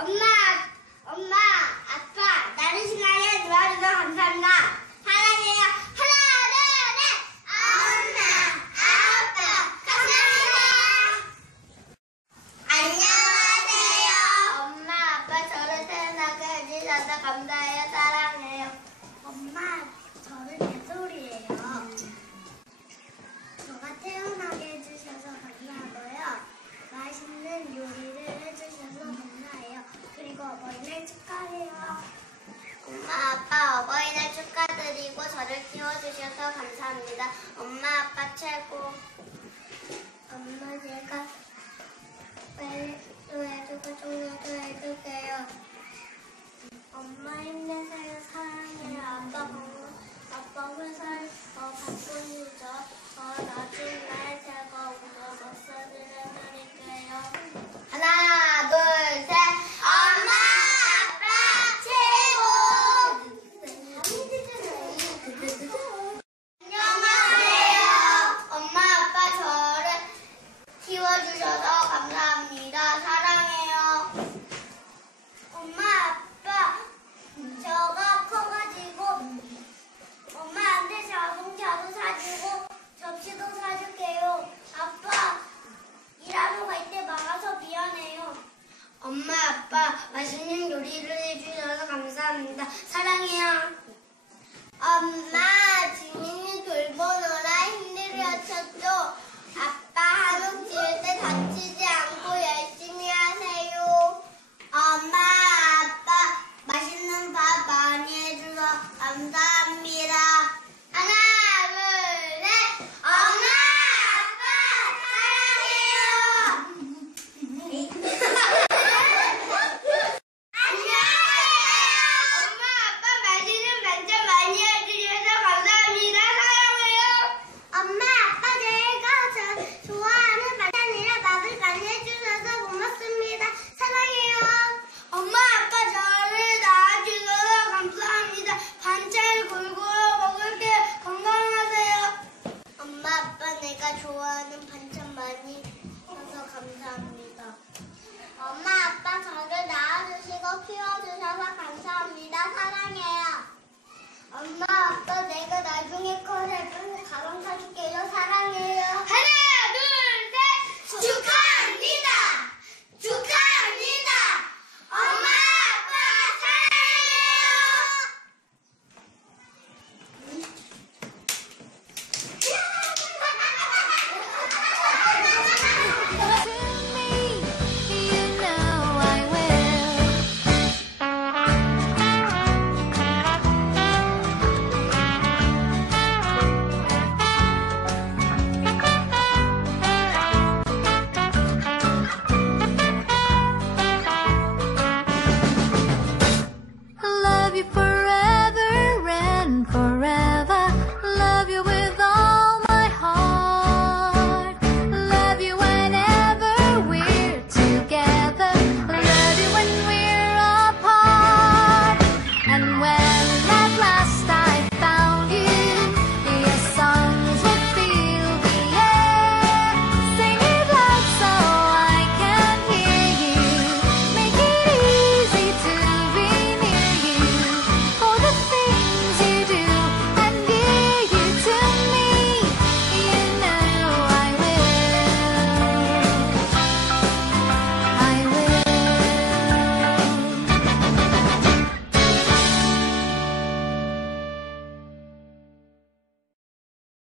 엄마. 감사합니다. 엄마, 아빠 최고. 엄마, 제가 빨리도 해주고 종료도 해줄게요. 엄마 힘내세요. 사랑해요. 아빠 건강, 아빠 회사에 어, 바쁘니죠. 어, 나중에 맛있는 요리를 해주셔서 감사합니다. 사랑해요. 엄마, 지민이 돌보느라 힘들으셨죠? 아빠 한옥 지을 때 다치지 않고 열심히 하세요. 엄마, 아빠, 맛있는 밥 많이 해주셔서 감사합니다.